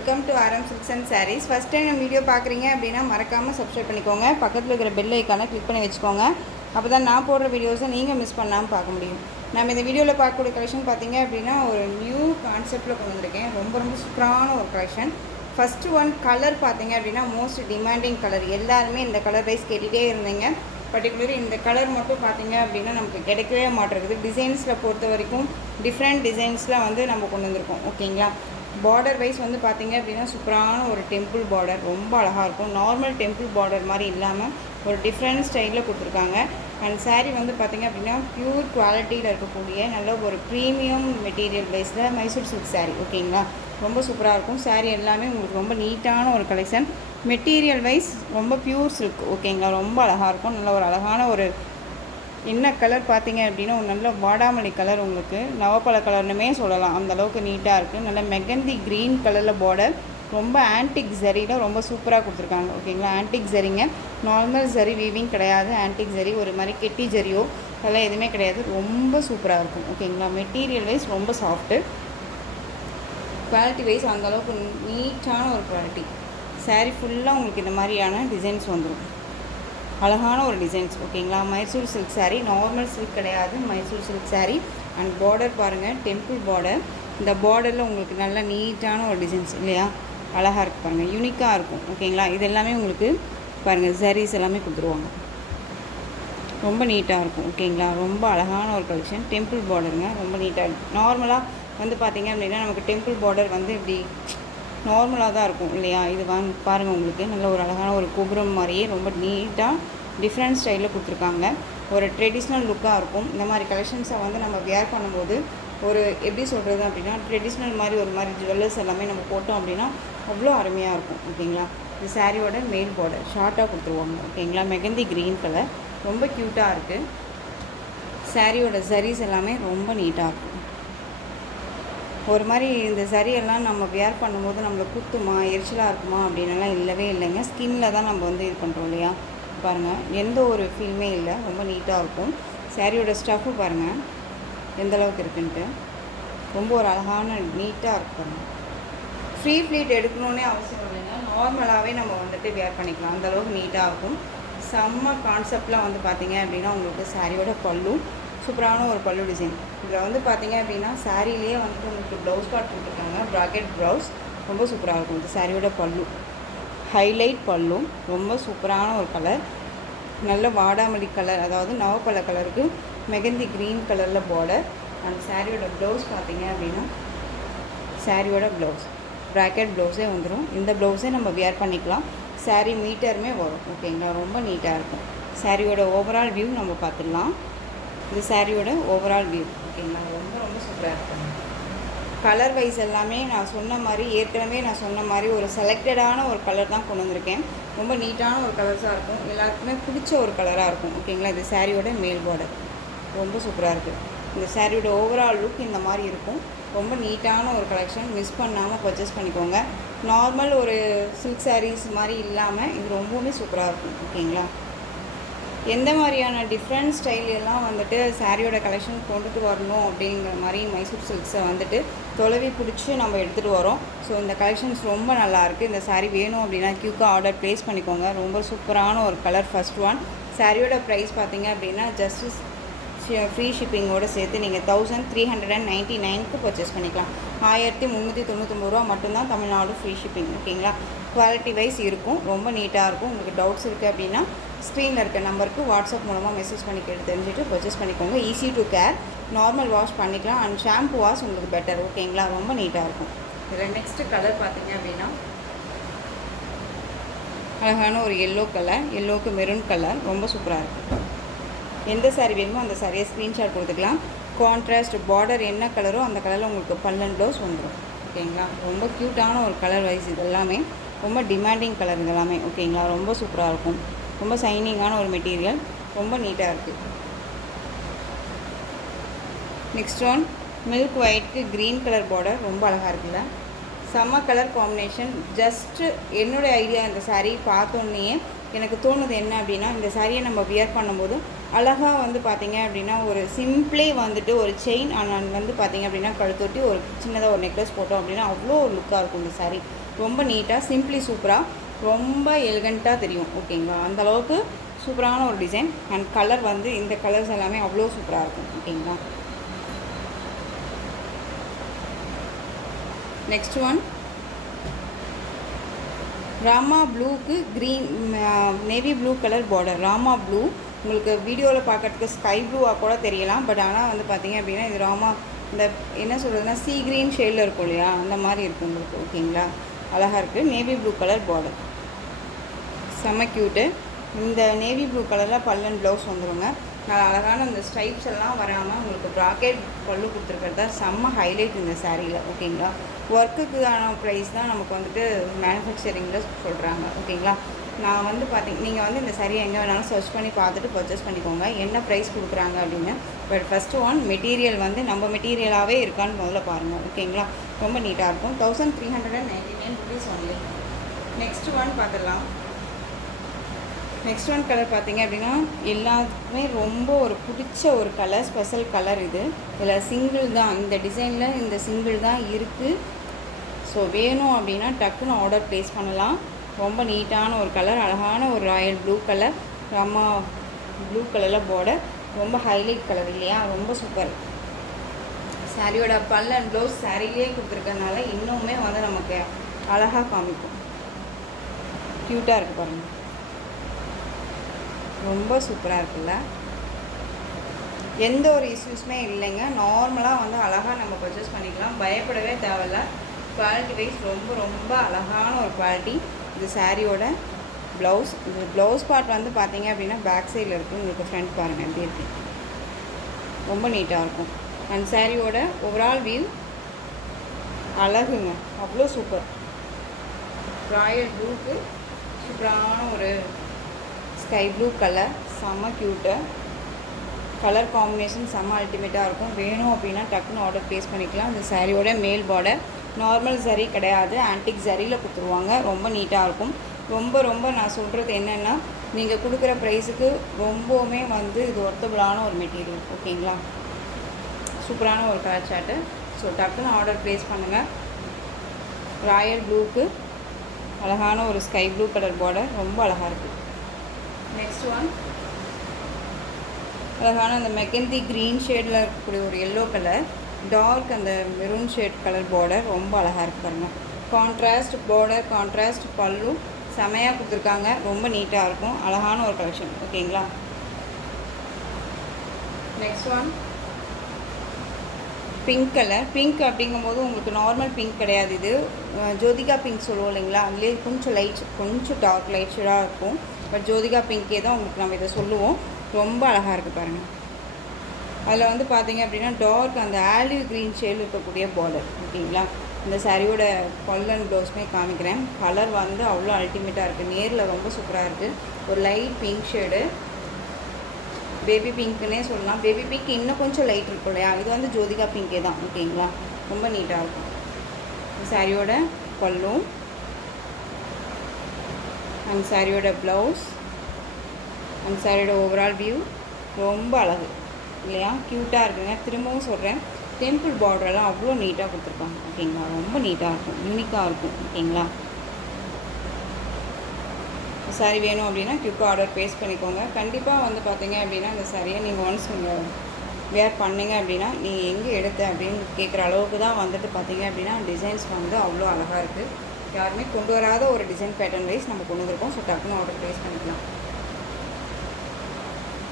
Welcome to Aaram silks and sarees. First time நம்ம video பார்க்குறீங்க அப்படின்னா மறக்காமல் சப்ஸ்கிரைப் பண்ணிக்கோங்க. பக்கத்தில் இருக்கிற பெல் ஐக்கானை கிளிக் பண்ணி வச்சுக்கோங்க. அப்போ தான் நான் போடுற வீடியோஸை நீங்கள் மிஸ் பண்ணாமல் பார்க்க முடியும். நம்ம இந்த வீடியோவில் பார்க்கக்கூடிய கலெக்ஷன் பார்த்தீங்க அப்படின்னா ஒரு நியூ கான்செப்டில் கொண்டு வந்திருக்கேன். ரொம்ப சூப்பரான ஒரு கலெக்ஷன். ஃபஸ்ட்டு ஒன் கலர் பார்த்தீங்க அப்படின்னா மோஸ்ட் டிமாண்டிங் கலர். எல்லாருமே இந்த கலர் ரைஸ் கேட்டுகிட்டே இருந்தீங்க. பர்டிகுலரி இந்த கலர் மட்டும் பார்த்தீங்க அப்படின்னா நமக்கு கிடைக்கவே மாட்டேங்குது. டிசைன்ஸில் பொறுத்த வரைக்கும் டிஃப்ரெண்ட் டிசைன்ஸில் வந்து நம்ம கொண்டு வந்திருக்கோம். ஓகேங்களா? பார்டர் வைஸ் வந்து பார்த்திங்க அப்படின்னா சூப்பரான ஒரு டெம்பிள் பார்டர், ரொம்ப அழகாக இருக்கும். நார்மல் டெம்பிள் பார்டர் மாதிரி இல்லாமல் ஒரு டிஃப்ரெண்ட் ஸ்டைலில் கொடுத்துருக்காங்க. அண்ட் சாரீ வந்து பார்த்திங்க அப்படின்னா ப்யூர் குவாலிட்டியில் இருக்கக்கூடிய நல்ல ஒரு ப்ரீமியம் மெட்டீரியல் பேஸில் மைசூர் சில்க் சாரீ. ஓகேங்களா? ரொம்ப சூப்பராக இருக்கும். சாரீ எல்லாமே உங்களுக்கு ரொம்ப நீட்டான ஒரு கலெக்ஷன். மெட்டீரியல் வைஸ் ரொம்ப ப்யூர் சில்க். ஓகேங்களா? ரொம்ப அழகாக இருக்கும். நல்ல ஒரு அழகான ஒரு என்ன கலர் பார்த்தீங்க அப்படின்னா ஒரு நல்ல வாடாமல்லி கலர், உங்களுக்கு நவப்பழ கலர்னுமே சொல்லலாம். அந்தளவுக்கு நீட்டாக இருக்குது. நல்ல மெகந்தி க்ரீன் கலரில் பார்டர், ரொம்ப ஆன்டிக் ஜரியில் ரொம்ப சூப்பராக கொடுத்துருக்காங்க. ஓகேங்களா? ஆன்டிக் ஜரிங்க, நார்மல் ஜரி வீவிங் கிடையாது. ஆன்டிக் ஜரி ஒரு மாதிரி கெட்டி ஜரியோ அதெல்லாம் எதுவுமே கிடையாது. ரொம்ப சூப்பராக இருக்கும். ஓகேங்களா? மெட்டீரியல் வைஸ் ரொம்ப சாஃப்ட்டு, குவாலிட்டி வைஸ் அந்தளவுக்கு நீட்டான ஒரு குவாலிட்டி. சாரீ ஃபுல்லாக உங்களுக்கு இந்த மாதிரியான டிசைன்ஸ் வந்துடும். அழகான ஒரு டிசைன்ஸ். ஓகேங்களா? Mysore silk sari, normal silk கிடையாது, Mysore silk sari. And border பாருங்கள், டெம்பிள் பார்டர். இந்த பார்டரில் உங்களுக்கு நல்ல நீட்டான ஒரு டிசைன்ஸ் இல்லையா? அழகாக இருக்குது பாருங்கள், யூனிக்காக இருக்கும். ஓகேங்களா? இது எல்லாமே உங்களுக்கு பாருங்கள் ஜரீஸ் எல்லாமே கொடுத்துருவாங்க. ரொம்ப நீட்டாக இருக்கும். ஓகேங்களா? ரொம்ப அழகான ஒரு கலெக்ஷன். டெம்பிள் பார்டருங்க, ரொம்ப நீட்டாக இருக்கும். நார்மலாக வந்து பார்த்திங்க அப்படின்னா நமக்கு டெம்பிள் பார்டர் வந்து இப்படி நார்மலாக தான் இருக்கும் இல்லையா? இது பாருங்கள், உங்களுக்கு நல்ல ஒரு அழகான ஒரு கோபுரம் மாதிரியே ரொம்ப நீட்டாக டிஃப்ரெண்ட் ஸ்டைலில் கொடுத்துருக்காங்க. ஒரு ட்ரெடிஷ்னல் லுக்காக இருக்கும். இந்த மாதிரி கலெக்ஷன்ஸை வந்து நம்ம வியர் பண்ணும்போது ஒரு எப்படி சொல்கிறது அப்படின்னா ட்ரெடிஷ்னல் மாதிரி ஒரு மாதிரி ஜுவல்லர்ஸ் எல்லாமே நம்ம போட்டோம் அப்படின்னா அவ்வளோ அருமையாக இருக்கும். ஓகேங்களா? இது சாரியோட மெயின் பார்டர் ஷார்ட்டாக கொடுத்துருவாங்க. ஓகேங்களா? மெகந்தி க்ரீன் கலர், ரொம்ப க்யூட்டாக இருக்குது. சாரியோட ஜரீஸ் எல்லாமே ரொம்ப நீட்டாக இருக்கும். ஒரு மாதிரி இந்த சரியெல்லாம் நம்ம வியர் பண்ணும்போது நம்மளை குத்துமா எரிச்சலாக இருக்குமா அப்படின்லாம் இல்லவே இல்லைங்க. ஸ்கின்னில் தான் நம்ம வந்து இது பண்ணுறோம் இல்லையா? பாருங்கள், எந்த ஒரு ஃபீலுமே இல்லை. ரொம்ப நீட்டாக இருக்கும். சாரியோட ஸ்டஃப்பு பாருங்கள் எந்தளவுக்கு இருக்குன்ட்டு. ரொம்ப ஒரு அழகான நீட்டாக இருக்கும். ஃப்ரீ ஃப்ளீட் எடுக்கணுன்னே அவசியம் இல்லைங்க. நார்மலாகவே நம்ம வந்துட்டு வியர் பண்ணிக்கலாம். அந்தளவுக்கு நீட்டாக இருக்கும். செம்ம கான்செப்ட்லாம் வந்து பார்த்திங்க அப்படின்னா உங்களுக்கு சாரியோட பல்லு சூப்பரான ஒரு பல்லு டிசைன். இதில் வந்து பார்த்திங்க அப்படின்னா சாரிலேயே வந்துட்டு உங்களுக்கு ப்ளவுஸ் பார்ட் கொடுத்துருக்காங்க, ப்ராக்கெட் ப்ளவுஸ். ரொம்ப சூப்பராக இருக்கும். இந்த சாரியோட பல்லு ஹைலைட் பல்லு, ரொம்ப சூப்பரான ஒரு கலர். நல்ல வாடாமல்லி கலர், அதாவது நவப்பழ கலருக்கு மெகந்தி க்ரீன் கலரில் பார்டர். அந்த சாரியோட ப்ளவுஸ் பார்த்திங்க அப்படின்னா சாரியோட ப்ளவுஸ் ப்ராக்கெட் ப்ளவுஸே வந்துடும். இந்த ப்ளவுஸே நம்ம வியர் பண்ணிக்கலாம். சாரீ மீட்டருமே வரும். ஓகேங்களா? ரொம்ப நீட்டாக இருக்கும். சாரியோட ஓவரால் வியூ நம்ம பார்த்துடலாம். இது சாரியோட ஓவரால் வியூ. ஓகேங்களா? ரொம்ப சூப்பராக இருக்கும். கலர் வைஸ் எல்லாமே நான் சொன்ன மாதிரி ஏற்கனவே நான் சொன்ன மாதிரி ஒரு செலக்டடான ஒரு கலர் தான் கொண்டு வந்திருக்கேன். ரொம்ப நீட்டான ஒரு கலர்ஸாக இருக்கும். எல்லாருக்குமே பிடிச்ச ஒரு கலராக இருக்கும். ஓகேங்களா? இது சாரியோட மேல் பார்டர் ரொம்ப சூப்பராக இருக்குது. இந்த சாரியோட ஓவரால் லுக் இந்த மாதிரி இருக்கும். ரொம்ப நீட்டான ஒரு கலெக்ஷன். மிஸ் பண்ணாமல் பர்ச்சேஸ் பண்ணிக்கோங்க. நார்மல் ஒரு சில்க் சாரீஸ் மாதிரி இல்லாமல் இது ரொம்பவுமே சூப்பராக இருக்கும். ஓகேங்களா? எந்த மாதிரியான டிஃப்ரெண்ட் ஸ்டைல் எல்லாம் வந்துட்டு சாரியோட கலெக்ஷன் கொண்டுட்டு வரணும் அப்படிங்கிற மாதிரி மைசூர் சில்க்ஸை வந்துட்டு தொலைவி பிடிச்சி நம்ம எடுத்துகிட்டு வரோம். ஸோ இந்த கலெக்ஷன்ஸ் ரொம்ப நல்லாயிருக்கு. இந்த சாரீ வேணும் அப்படின்னா க்யூக்காக ஆர்டர் ப்ளேஸ் பண்ணிக்கோங்க. ரொம்ப சூப்பரான ஒரு கலர். First one. சாரியோட ப்ரைஸ் பார்த்திங்க அப்படின்னா ஜஸ்ட் ஃப்ரீ ஷிப்பிங்கோடு சேர்த்து நீங்கள் 1399க்கு பர்ச்சேஸ் பண்ணிக்கலாம். 1399 ரூபா மட்டும்தான், தமிழ்நாடு ஃப்ரீ ஷிப்பிங். ஓகேங்களா? குவாலிட்டி வைஸ் இருக்கும். ரொம்ப நீட்டாக இருக்கும். உங்களுக்கு டவுட்ஸ் இருக்குது அப்படின்னா ஸ்க்ரீனில் இருக்க நம்பருக்கு வாட்ஸ்அப் மூலமாக மெசேஜ் பண்ணி கேட்டு தெரிஞ்சுட்டு பர்ச்சேஸ் பண்ணிக்கோங்க. Easy to care, normal wash பண்ணிக்கலாம். அண்ட் ஷாம்பு வாஷ் உங்களுக்கு பெட்டர். ஓகேங்களா? ரொம்ப நீட்டாக இருக்கும். இதில் நெக்ஸ்ட்டு கலர் பார்த்திங்க அப்படின்னா அழகான ஒரு எல்லோ கலர், எல்லோவுக்கு மெரூன் கலர், ரொம்ப சூப்பராக இருக்குது. எந்த சாரீ வேணுமோ அந்த சாரியை ஸ்க்ரீன்ஷாட் கொடுத்துக்கலாம். கான்ட்ராஸ்ட் பார்டர் என்ன கலரோ அந்த கலரில் உங்களுக்கு பல்லன் ப்ளவுஸ் வந்துடும். ஓகேங்களா? ரொம்ப க்யூட்டான ஒரு கலர் வைஸ். இது எல்லாமே ரொம்ப டிமாண்டிங் கலர் இதெல்லாமே. ஓகேங்களா? ரொம்ப சூப்பராக இருக்கும். ரொம்ப சைனிங்கான ஒரு மெட்டீரியல், ரொம்ப நீட்டாக இருக்குது. நெக்ஸ்ட் ஒன் மில்க் ஒயிட்க்கு க்ரீன் கலர் பார்டர், ரொம்ப அழகாக இருக்குல்ல? செம்ம கலர் காம்பினேஷன். ஜஸ்ட்டு என்னுடைய ஐடியா, இந்த சாரீ பார்த்தோன்னே எனக்கு தோணுது என்ன அப்படின்னா, இந்த சாரியை நம்ம வியர் பண்ணும்போது அழகாக வந்து பார்த்திங்க அப்படின்னா ஒரு சிம்பிளே வந்துட்டு ஒரு செயின் வந்து பார்த்திங்க அப்படின்னா கழுத்தொட்டி ஒரு சின்னதாக ஒரு நெக்லஸ் போட்டோம் அப்படின்னா அவ்வளோ ஒரு லுக்காக இருக்கும் இந்த சாரீ. ரொம்ப நீட்டாக சிம்பிளி சூப்பராக ரொம்ப எலிகண்ட்டாக தெரியும். ஓகேங்களா, அந்தளவுக்கு சூப்பரான ஒரு டிசைன். அண்ட் கலர் வந்து இந்த கலர்ஸ் எல்லாமே அவ்வளோ சூப்பராக இருக்கும். ஓகேங்களா, நெக்ஸ்ட் ஒன் ராமா ப்ளூக்கு green navy blue colour border. Rama blue உங்களுக்கு வீடியோவில் பார்க்குறதுக்கு ஸ்கை ப்ளூவாக கூட தெரியலாம். பட் ஆனால் வந்து பார்த்திங்க அப்படின்னா இது ராமா இந்த என்ன சொல்கிறதுனா சீ க்ரீன் ஷேடில் இருக்கும் இல்லையா, அந்த மாதிரி இருக்கும் உங்களுக்கு. ஓகேங்களா, அழகாக இருக்குது. நேவி ப்ளூ கலர் பார்டர் செம்ம க்யூட்டு. இந்த நேவி ப்ளூ கலரில் பல்லன் ப்ளவுஸ் வந்துடுங்க. நான் அழகான அந்த ஸ்ட்ரைப்ஸ் எல்லாம் வராமல் உங்களுக்கு ப்ராக்கெட் பல்லு கொடுத்துருக்கிறதா செம்ம ஹைலைட் இந்த சாரியில். ஓகேங்களா, ஒர்க்குக்கான ப்ரைஸ் தான் நமக்கு வந்துட்டு மேனுஃபேக்சரிங்கில் சொல்கிறாங்க. ஓகேங்களா, நான் வந்து நீங்கள் வந்து இந்த சாரியை எங்கே வேணாலும் சர்ச் பண்ணி பார்த்துட்டு பர்ச்சேஸ் பண்ணிக்கோங்க என்ன ப்ரைஸ் கொடுக்குறாங்க அப்படின்னு. பட் ஃபஸ்ட்டு ஒன் மெட்டீரியல் வந்து நம்ம மெட்டீரியலாகவே இருக்கான்னு முதல்ல பாருங்கள். ஓகேங்களா, ரொம்ப நீட்டாக இருக்கும். 1399 ருபீஸ் ஒன்லி. நெக்ஸ்ட் ஒன் பார்த்துடலாம். நெக்ஸ்ட் ஒன் கலர் பார்த்திங்க அப்படின்னா எல்லாத்துக்குமே ரொம்ப ஒரு பிடிச்ச ஒரு கலர், ஸ்பெஷல் கலர் இது. இதில் சிங்கிள் தான், இந்த டிசைனில் இந்த சிங்கிள் தான் இருக்குது. ஸோ வேணும் அப்படின்னா டக்குன்னு ஆர்டர் ப்ளேஸ் பண்ணலாம். ரொம்ப நீட்டான ஒரு கலர், அழகான ஒரு Royal blue colour, Rama blue கலரில் பார்டர், ரொம்ப ஹைலைட் கலர் இல்லையா, ரொம்ப சூப்பர். சாரியோட பல்லன் ப்ளவுஸ் சாரியிலே கொடுத்துருக்கறனால இன்னுமே வந்து நமக்கு அழகாக காமிக்கும். க்யூட்டாக இருக்குது பாருங்கள், ரொம்ப சூப்பராக இருக்குல்ல. எந்த ஒரு இஷ்யூஸுமே இல்லைங்க. நார்மலாக வந்து அழகாக நம்ம பர்ச்சேஸ் பண்ணிக்கலாம், பயப்படவே தேவையில்ல. குவாலிட்டி வைஸ் ரொம்ப ரொம்ப அழகான ஒரு குவாலிட்டி. இது சாரியோட ப்ளவுஸ். இது ப்ளவுஸ் பார்ட் வந்து பார்த்திங்க அப்படின்னா பேக் சைடில் இருக்குது. உங்களுக்கு ஃப்ரண்ட் பாருங்கள் எப்படி இருக்குது, ரொம்ப நீட்டாக இருக்கும். அண்ட் சாரியோட ஓவரால் வியூ அழகுங்க, அவ்வளோ சூப்பர். ராயல் ப்ளூக்கு சூப்பரான ஒரு ஸ்கை ப்ளூ கலர், செம்ம க்யூட்டு. கலர் காம்பினேஷன் செம்ம அல்டிமேட்டாக இருக்கும். வேணும் அப்படின்னா டக்குன்னு ஆர்டர் ப்ளேஸ் பண்ணிக்கலாம். இந்த சாரியோட மேல் பார்டர் நார்மல் சரி கிடையாது, ஆன்டிக் சரியில் கொடுத்துருவாங்க. ரொம்ப நீட்டாக இருக்கும். ரொம்ப ரொம்ப நான் சொல்கிறது என்னென்னா, நீங்கள் கொடுக்குற ப்ரைஸுக்கு ரொம்பவுமே வந்து இது ஒர்த்தபுளான ஒரு மெட்டீரியல். ஓகேங்களா, சூப்பரான ஒரு கலர் சார்ட்டு. ஸோ டக்குன்னு ஆர்டர் ப்ளேஸ் பண்ணுங்கள். ராயல் ப்ளூக்கு அழகான ஒரு ஸ்கை ப்ளூ கலர் பார்டர், ரொம்ப அழகாக இருக்குது. நெக்ஸ்ட் ஒன் அழகான அந்த மெகந்தி க்ரீன் ஷேடில் இருக்கக்கூடிய ஒரு எல்லோ கலர், டார்க் அந்த மெரூன் ஷேட் கலர் பார்டர், ரொம்ப அழகாக இருக்குது பாருங்கள். கான்ட்ராஸ்ட் பார்டர், கான்ட்ராஸ்ட் பல்லு செமையாக கொடுத்துருக்காங்க. ரொம்ப நீட்டாக இருக்கும், அழகான ஒரு கலெக்ஷன். ஓகேங்களா, next one pink colour. Pink அப்படிங்கும்போது உங்களுக்கு நார்மல் பிங்க் கிடையாது, இது ஜோதிகா பிங்க் சொல்லுவோம் இல்லைங்களா, அதுலேயே கொஞ்சம் டார்க் லைட் ஷேடாக இருக்கும். பட் ஜோதிகா பிங்கே தான் உங்களுக்கு நம்ம இதை சொல்லுவோம். ரொம்ப அழகாக இருக்குது பாருங்கள். அதில் வந்து பார்த்திங்க அப்படின்னா டார்க் அந்த ஆலிவ் க்ரீன் ஷேடில் இருக்கக்கூடிய பார்டர். ஓகேங்களா, இந்த சாரியோட பல்லன் ப்ளவுஸுமே காமிக்கிறேன். கலர் வந்து அவ்வளோ அல்டிமேட்டாக இருக்குது, நேரில் ரொம்ப சூப்பராக இருக்குது. ஒரு லைட் பிங்க் ஷேடு, பேபி பிங்க்குன்னே சொல்லலாம். பேபி பிங்க் இன்னும் கொஞ்சம் லைட் இருக்கும் இல்லையா, இது வந்து ஜோதிகா பிங்கே தான். ஓகேங்களா, ரொம்ப நீட்டாக இருக்கும். சாரியோட பல்லு அண்ட் சாரியோட ப்ளவுஸ் அண்ட் சாரியோட ஓவரால் வியூ ரொம்ப அழகு இல்லையா, க்யூட்டாக இருக்குங்க. திரும்பவும் சொல்கிறேன், டெம்பிள் பார்டரெல்லாம் அவ்வளோ நீட்டாக கொடுத்துருப்பாங்க. ஓகேங்களா, ரொம்ப நீட்டாக இருக்கும், யூனிக்காக இருக்கும். ஓகேங்களா, சாரி வேணும் அப்படின்னா குயிக்காக ஆர்டர் ப்ளேஸ் பண்ணிக்கோங்க. கண்டிப்பாக வந்து பார்த்தீங்க அப்படின்னா இந்த சாரியை நீங்கள் ஒன்ஸ் நீங்கள் வேர் பண்ணிங்க அப்படின்னா நீங்கள் எங்கே எடுத்த அப்படின்னு கேட்குற அளவுக்கு தான் வந்துட்டு பார்த்தீங்க அப்படின்னா டிசைன்ஸ் வந்து அவ்வளோ அழகாக இருக்குது. யாருமே கொண்டு வராத ஒரு டிசைன் பேட்டர்ன் வைஸ் நம்ம கொண்டு வந்திருக்கோம். ஸோ டக்குன்னு ஆர்டர் ப்ளேஸ் பண்ணிக்கலாம்.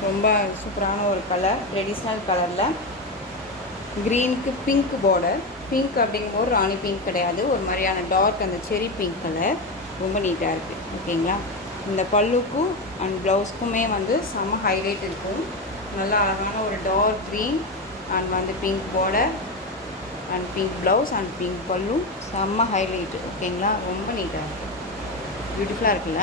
ரொம்ப சூப்பரான ஒரு கலர், ட்ரெடிஷ்னல் கலரில் க்ரீனுக்கு பிங்க் பார்டர். பிங்க் அப்படிங்கும்போது ராணி பிங்க் கிடையாது, ஒரு மாதிரியான டார்க் அந்த செரி பிங்க் கலர், ரொம்ப நீட்டாக இருக்குது. ஓகேங்களா, இந்த பல்லுக்கும் அண்ட் ப்ளவுஸ்க்குமே வந்து செம்ம ஹைலைட் இருக்கும். நல்லா அழகான ஒரு டார்க் க்ரீன் அண்ட் வந்து pink border and pink blouse and pink பல்லு, செம்ம ஹைலைட்டு. ஓகேங்களா, ரொம்ப நீட்டாக இருக்குது, பியூட்டிஃபுல்லாக இருக்குல்ல.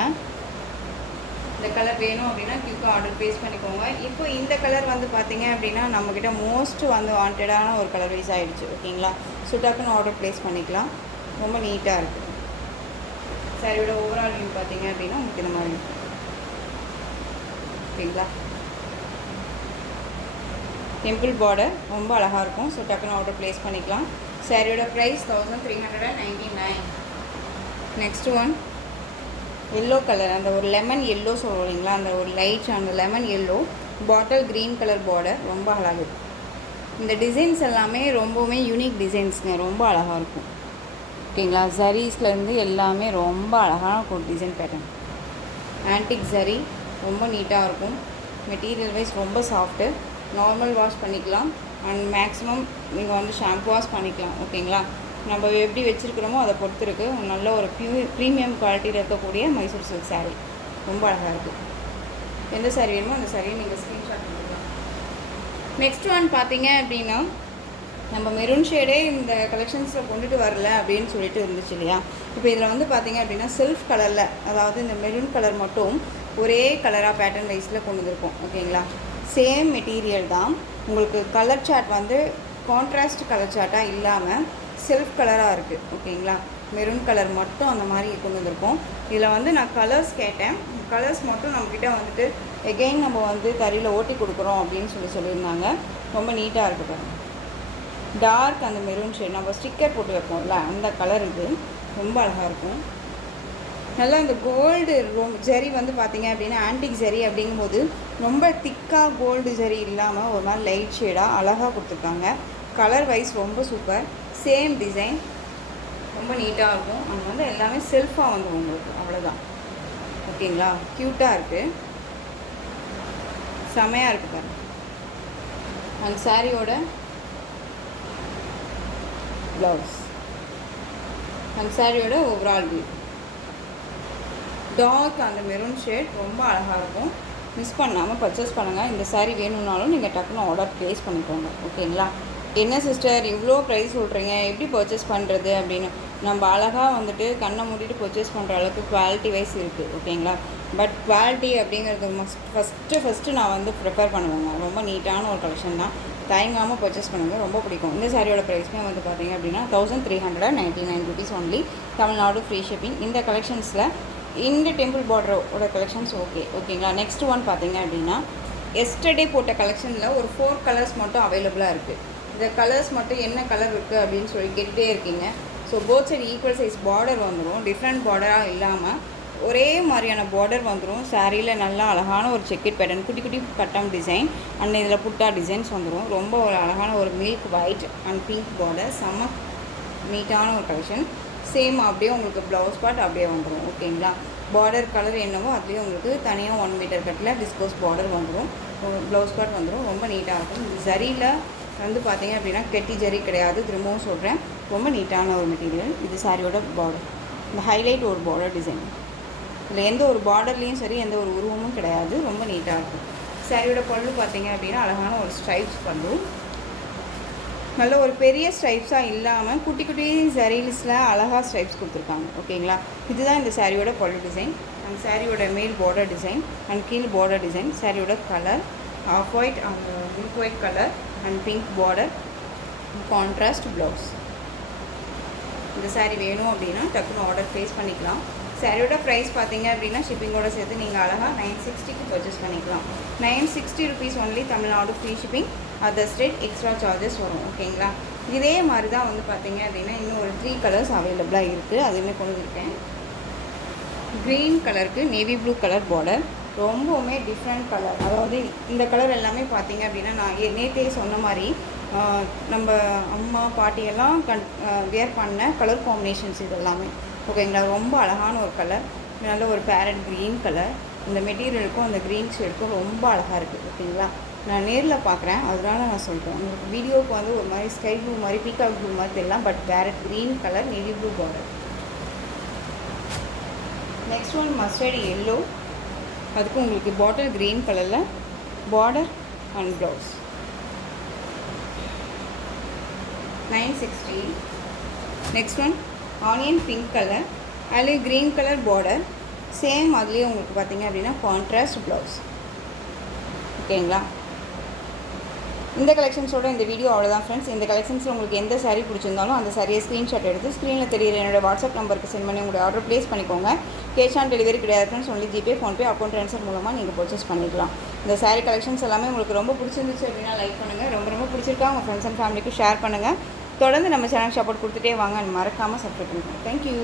இந்த கலர் வேணும் அப்படின்னா குயிக்காக ஆர்டர் ப்ளேஸ் பண்ணிக்கோங்க. இப்போ இந்த கலர் வந்து பார்த்தீங்க அப்படின்னா நம்மக்கிட்ட மோஸ்ட் வந்து வாண்டடான ஒரு கலர் வைஸ் ஆகிடுச்சு. ஓகேங்களா, ஸோ டக்குன்னு ஆர்டர் ப்ளேஸ் பண்ணிக்கலாம். ரொம்ப நீட்டாக இருக்குது. சாரியோட ஓவரால் வியூ பார்த்தீங்க அப்படின்னா உங்களுக்கு இந்த மாதிரி இருக்கும். ஓகேங்களா. டெம்பிள் பார்டர் ரொம்ப அழகாக இருக்கும். ஸோ டக்குன்னு ஆர்டர் ப்ளேஸ் பண்ணிக்கலாம். சாரியோட price 1399. Next one yellow colour, அந்த ஒரு லெமன் எல்லோ சொல்லுவோம் இல்லைங்களா, அந்த ஒரு லைட் அந்த lemon yellow bottle green colour border ரொம்ப அழகாக இருக்கும். இந்த டிசைன்ஸ் எல்லாமே ரொம்பவுமே யூனிக் டிசைன்ஸுங்க, ரொம்ப அழகாக இருக்கும். ஓகேங்களா. ஜரீஸ்லேருந்து எல்லாமே ரொம்ப அழகான ஒரு டிசைன் பேட்டர்ன். ஆன்டிக் ஜரி ரொம்ப நீட்டாக இருக்கும். மெட்டீரியல் வைஸ் ரொம்ப சாஃப்ட்டு. நார்மல் வாஷ் பண்ணிக்கலாம் அண்ட் மேக்ஸிமம் நீங்கள் வந்து ஷாம்பு வாஷ் பண்ணிக்கலாம். ஓகேங்களா. நம்ம எப்படி வச்சுருக்கிறோமோ அதை பொறுத்து இருக்குது. நல்ல ஒரு ப்ரீமியம் குவாலிட்டியில் இருக்கக்கூடிய மைசூர் சில்க் சாரீ ரொம்ப அழகாக இருக்குது. எந்த சாரீ வேணுமோ அந்த சாரியை நீங்கள் ஸ்க்ரீன்ஷாட் பண்ணிக்கலாம். நெக்ஸ்ட் ஒன் பார்த்தீங்க அப்படின்னா, நம்ம மெரூன் ஷேடே இந்த கலெக்ஷன்ஸில் கொண்டுட்டு வரல அப்படின்னு சொல்லிட்டு இருந்துச்சு இல்லையா. இப்போ இதில் வந்து பார்த்தீங்க அப்படின்னா செல்ஃப் கலரில், அதாவது இந்த மெரூன் கலர் மட்டும் ஒரே கலராக பேட்டர்ன் வைஸில் கொண்டு வந்திருக்கோம். ஓகேங்களா. சேம் மெட்டீரியல் தான். உங்களுக்கு கலர் சார்ட் வந்து கான்ட்ராஸ்ட் கலர் சார்ட்டாக இல்லாமல் செல்ஃப் கலராக இருக்குது. ஓகேங்களா. மெரூன் கலர் மட்டும் அந்த மாதிரி கொண்டு வந்திருக்கோம். இதில் வந்து நான் கலர்ஸ் கேட்டேன். கலர்ஸ் மட்டும் நம்மக்கிட்ட வந்துட்டு எகெயின் நம்ம வந்து தறியில் ஓட்டி கொடுக்குறோம் அப்படின்னு சொல்லியிருந்தாங்க. ரொம்ப நீட்டாக இருக்குது பாருங்கள். டார்க் அந்த மெரூன் ஷேட் நம்ம ஸ்டிக்கர் போட்டு வைப்போம்ல அந்த கலர் இது ரொம்ப அழகாக இருக்கும். நல்லா இந்த கோல்டு ஜரி வந்து பார்த்திங்க அப்படின்னா ஆன்டிக் ஜரி அப்படிங்கும்போது ரொம்ப திக்காக கோல்டு ஜரி இல்லாமல் ஒரு மாதிரி லைட் ஷேடாக அழகாக கொடுத்துருக்காங்க. கலர் வைஸ் ரொம்ப சூப்பர். சேம் டிசைன் ரொம்ப நீட்டாக இருக்கும். அங்கே வந்து எல்லாமே செல்ஃபாக வந்து உங்களுக்கு அவ்வளோதான். ஓகேங்களா. க்யூட்டாக இருக்குது, செமையாக இருக்குது பாருங்கள். அந்த சாரியோட ப்ளவுஸ், அந்த சாரியோட ஓவரால் வியூ டார்க் அந்த மெரூன் ஷேட் ரொம்ப அழகாக இருக்கும். மிஸ் பண்ணாமல் பர்ச்சேஸ் பண்ணுங்கள். இந்த சாரீ வேணும்னாலும் நீங்கள் டக்குன்னு ஆர்டர் ப்ளேஸ் பண்ணிக்கோங்க. ஓகேங்களா. என்ன சிஸ்டர் இவ்வளோ ப்ரைஸ் சொல்கிறீங்க, எப்படி பர்ச்சேஸ் பண்ணுறது அப்படின்னு, நம்ம அழகாக வந்துட்டு கண்ணை மூடிட்டு பர்ச்சேஸ் பண்ணுற அளவுக்கு குவாலிட்டி வைஸ் இருக்குது. ஓகேங்களா. பட் குவாலிட்டி அப்படிங்கிறது ஃபஸ்ட்டு நான் வந்து ப்ரிஃபர் பண்ணுவேங்க. ரொம்ப நீட்டான ஒரு கலெக்ஷன் தான். தயங்காமல் பர்ச்சேஸ் பண்ணுங்கள், ரொம்ப பிடிக்கும். இந்த சாரியோட ப்ரைஸ்மே வந்து பார்த்திங்க அப்படின்னா 1399 rupees only. Tamil Nadu free shipping. இந்த கலெக்ஷன்ஸில் இந்த டெம்பிள் பார்டரோட கலெக்ஷன்ஸ் ஓகேங்களா. நெக்ஸ்ட் ஒன் பார்த்தீங்க அப்படின்னா, எஸ்டர்டே போட்ட கலெக்ஷனில் ஒரு 4 கலர்ஸ் மட்டும் அவைலபிளாக இருக்குது. இந்த கலர்ஸ் மட்டும் என்ன கலர் இருக்குது அப்படின்னு சொல்லி கேட்டுகிட்டே இருக்கீங்க. So both side equal size border வந்துடும். டிஃப்ரெண்ட் பார்டராக இல்லாமல் ஒரே மாதிரியான பார்டர் வந்துடும். சாரியில் நல்லா அழகான ஒரு செக்கெட் பேட்டர்ன், குட்டி குட்டி கட்டம் டிசைன் அண்ட் இதில் புட்டா டிசைன்ஸ் வந்துடும். ரொம்ப ஒரு அழகான ஒரு milk white and pink border, செம்ம நீட்டான ஒரு கலெக்ஷன். சேம் அப்படியே உங்களுக்கு ப்ளவுஸ் பார்ட் அப்படியே வந்துடும். ஓகேங்களா. பார்டர் கலர் என்னவோ அதுலேயே உங்களுக்கு தனியாக 1 மீட்டர் கட்டில் டிஸ்கோஸ் பார்டர் வந்துடும். ப்ளவுஸ் பார்ட் வந்துடும். ரொம்ப நீட்டாக இருக்கும். இந்த ஜரியில் வந்து பார்த்திங்க அப்படின்னா கெட்டி ஜரி கிடையாது, திரும்பவும் சொல்கிறேன். ரொம்ப நீட்டான ஒரு மெட்டீரியல். இது சாரியோட பார்டர். இந்த ஹைலைட் ஒரு பார்டர் டிசைன். இதில் எந்த ஒரு பார்டர்லேயும் சரி எந்த ஒரு உருவமும் கிடையாது. ரொம்ப நீட்டாக இருக்கும். சாரியோட பல்லு பார்த்திங்க அப்படின்னா அழகான ஒரு ஸ்ட்ரைப்ஸ் பல்லு. நல்ல ஒரு பெரிய ஸ்ட்ரைப்ஸாக இல்லாமல் குட்டி குட்டி ஜரீஸில் அழகாக ஸ்ட்ரைப்ஸ் கொடுத்துருக்காங்க. ஓகேங்களா. இதுதான் இந்த சாரியோட பல்லு டிசைன் அண்ட் சாரியோட மேல் பார்டர் டிசைன் அண்ட் கீழ் பார்டர் டிசைன். சாரியோட colour off white and milk white colour and pink border, contrast blouse. இந்த சாரீ வேணும் அப்படின்னா டக்குன்னு ஆர்டர் ப்ளேஸ் பண்ணிக்கலாம். சாரியோட ப்ரைஸ் பார்த்தீங்க அப்படின்னா ஷிப்பிங்கோட சேர்த்து நீங்கள் அழகாக 960க்கு பர்ச்சேஸ் பண்ணிக்கலாம். 960 rupees only. Tamil Nadu free shipping. Other state extra charges வரும். ஓகேங்களா. இதே மாதிரி தான் வந்து பார்த்தீங்க அப்படின்னா இன்னும் ஒரு 3 கலர்ஸ் அவைலபிளாக இருக்குது. அதுவுமே கொண்டு இருக்கேன். க்ரீன் கலருக்கு நேவி ப்ளூ கலர் பார்டர், ரொம்பவுமே டிஃப்ரெண்ட் கலர். அதாவது இந்த கலர் எல்லாமே பார்த்தீங்க அப்படின்னா நான் நேற்றே சொன்ன மாதிரி நம்ம அம்மா பாட்டியெல்லாம் வியர் பண்ண கலர் காம்பினேஷன்ஸ் இது எல்லாமே. ஓகேங்களா. ரொம்ப அழகான ஒரு கலர், நல்ல ஒரு பேரட் க்ரீன் கலர். இந்த மெட்டீரியலுக்கும் அந்த க்ரீன் ஷேடுக்கும் ரொம்ப அழகாக இருக்குது. ஓகேங்களா. நான் நேரில் பார்க்குறேன், அதனால நான் சொல்கிறேன். உங்களுக்கு வீடியோவுக்கு வந்து ஒரு மாதிரி ஸ்கை ப்ளூ மாதிரி பீகாக் ப்ளூ மாதிரி தெரியலாம். But farad green colour, navy blue border. Next one mustard yellow. அதுக்கு உங்களுக்கு பாட்டில் க்ரீன் கலரில் border and blouse. 960. Next one onion pink colour, அதில் க்ரீன் கலர் பார்டர். சேம் அதுலேயே உங்களுக்கு பார்த்தீங்க அப்படின்னா கான்ட்ராஸ்ட் ப்ளவுஸ். ஓகேங்களா. இந்த கலெக்ஷன்ஸோட இந்த வீடியோ அவ்வளோதான் ஃப்ரெண்ட்ஸ். இந்த கலெக்ஷன்ஸில் உங்களுக்கு எந்த சாரீ பிடிச்சிருந்தாலும் அந்த சாரியை ஸ்க்ரீன்ஷாட் எடுத்து ஸ்க்ரீனில் தெரியுற என்னோட வாட்ஸ்அப் நம்பருக்கு சென்ட் பண்ணி உங்களோட ஆர்டர் ப்ளேஸ் பண்ணிக்கோங்க. கேஷ் ஆன் டெலிவரி கிடையாது friends. Only GPay, PhonePe, account transfer மூலமாக நீங்கள் பர்ச்சேஸ் பண்ணிக்கலாம். இந்த சாரீ கலெக்ஷன்ஸ் எல்லாமே உங்களுக்கு ரொம்ப பிடிச்சிருந்துச்சு அப்படின்னா லைக் பண்ணுங்கள். ரொம்ப பிடிச்சிருக்கா உங்கள் ஃப்ரெண்ட்ஸ் அண்ட் ஃபேமிலிக்கு ஷேர் பண்ணுங்கள். தொடர்ந்து நம்ம சேனல் சப்போர்ட் கொடுத்துட்டே வாங்க. மறக்காமல் சப்ஸ்கிரைப் பண்ணுங்கள். தேங்க்யூ.